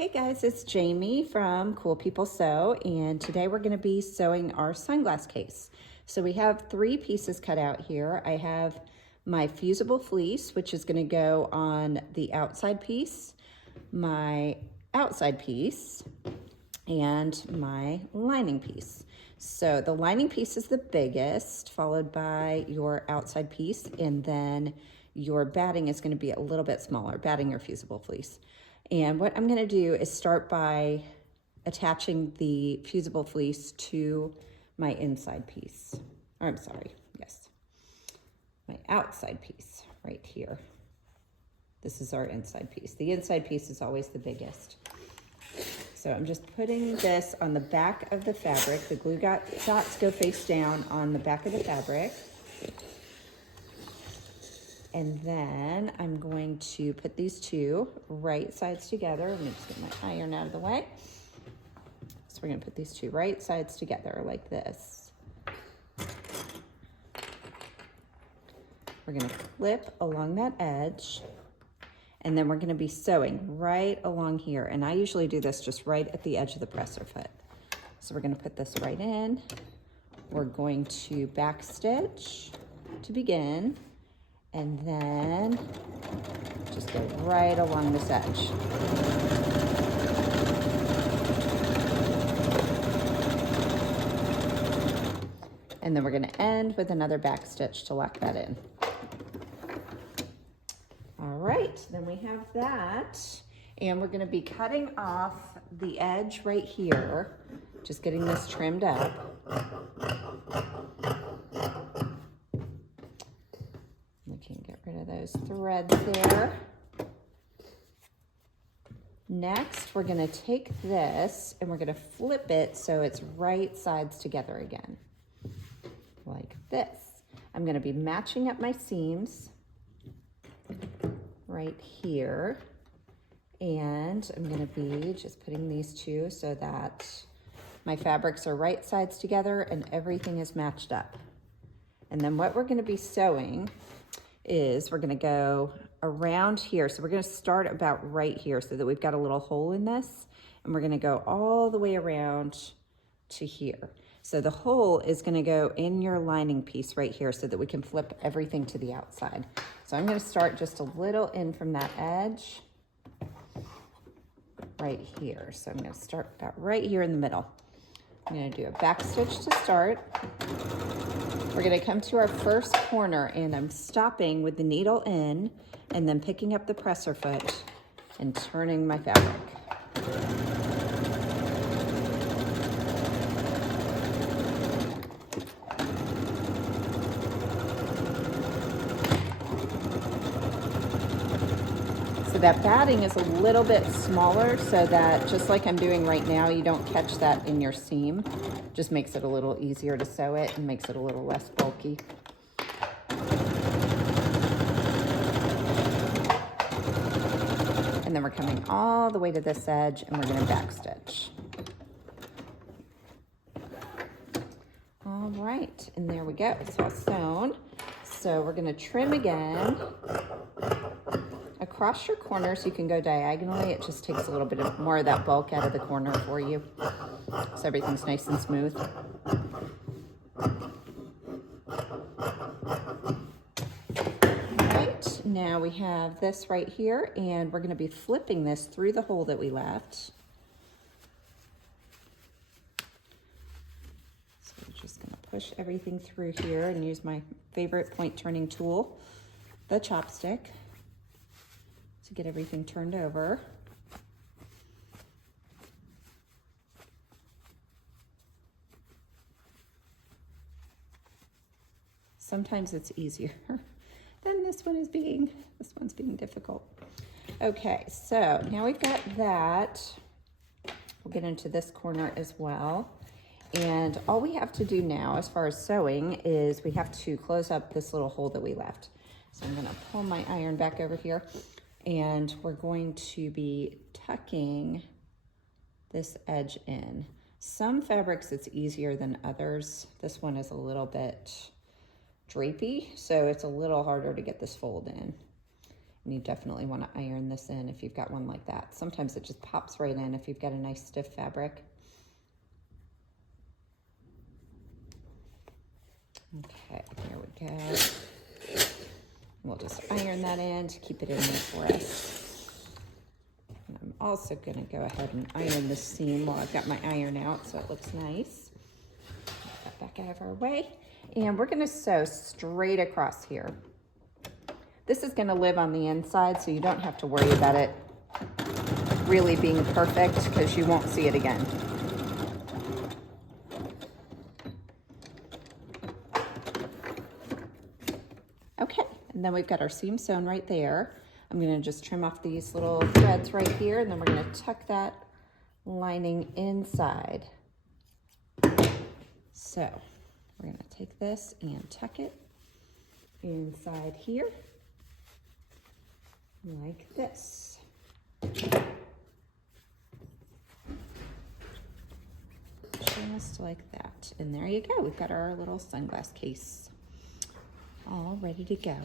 Hey guys, it's Jamie from Cool People Sew, and today we're going to be sewing our sunglass case. So we have 3 pieces cut out here. I have my fusible fleece, which is going to go on the outside piece, my outside piece, and my lining piece. So the lining piece is the biggest, followed by your outside piece, and then your batting is going to be a little bit smaller, batting or fusible fleece. And what I'm going to do is start by attaching the fusible fleece to my inside piece. Or I'm sorry, yes, my outside piece right here. This is our inside piece. The inside piece is always the biggest. So I'm just putting this on the back of the fabric. The glue dots go face down on the back of the fabric. And then I'm going to put these 2 right sides together. Let me just get my iron out of the way. So we're going to put these 2 right sides together like this. We're going to flip along that edge, and then we're going to be sewing right along here. And I usually do this just right at the edge of the presser foot. So we're going to put this right in. We're going to back stitch to begin, and then just go right along this edge. And then we're going to end with another back stitch to lock that in. All right, then we have that, and we're going to be cutting off the edge right here, just getting this trimmed up. We can get rid of those threads there. Next, we're going to take this and we're going to flip it so it's right sides together again, like this. I'm going to be matching up my seams right here, and I'm going to be just putting these 2 so that my fabrics are right sides together and everything is matched up. And then what we're going to be sewing is we're going to go around here. So we're going to start about right here so that we've got a little hole in this, and we're going to go all the way around to here. So the hole is going to go in your lining piece right here so that we can flip everything to the outside. So I'm going to start just a little in from that edge right here. So I'm going to start about right here in the middle. I'm going to do a back stitch to start. We're going to come to our first corner, and I'm stopping with the needle in and then picking up the presser foot and turning my fabric. So that batting is a little bit smaller so that, just like I'm doing right now, you don't catch that in your seam. Just makes it a little easier to sew it and makes it a little less bulky. And then we're coming all the way to this edge, and we're going to back stitch. All right, and there we go. It's all sewn. So we're going to trim again across your corners. You can go diagonally. It just takes a little bit more of that bulk out of the corner for you, so everything's nice and smooth. Right, now we have this right here, and we're going to be flipping this through the hole that we left. So we're just going to push everything through here and use my favorite point turning tool, the chopstick, to get everything turned over. Sometimes it's easier than this one's being difficult. Okay, so now we've got that. We'll get into this corner as well. And all we have to do now as far as sewing is we have to close up this little hole that we left. So I'm gonna pull my iron back over here, and we're going to be tucking this edge in. Some fabrics it's easier than others. This one is a little bit drapey, so it's a little harder to get this fold in. And you definitely want to iron this in if you've got one like that. Sometimes it just pops right in if you've got a nice stiff fabric. Okay, there we go. We'll just iron that in to keep it in there for us. And I'm also gonna go ahead and iron the seam while I've got my iron out so it looks nice. Get that back out of our way. And we're gonna sew straight across here. This is gonna live on the inside, so you don't have to worry about it really being perfect because you won't see it again. Okay, and then we've got our seam sewn right there. I'm gonna just trim off these little threads right here, and then we're gonna tuck that lining inside. So we're gonna take this and tuck it inside here like this. Just like that. And there you go. We've got our little sunglass case all ready to go.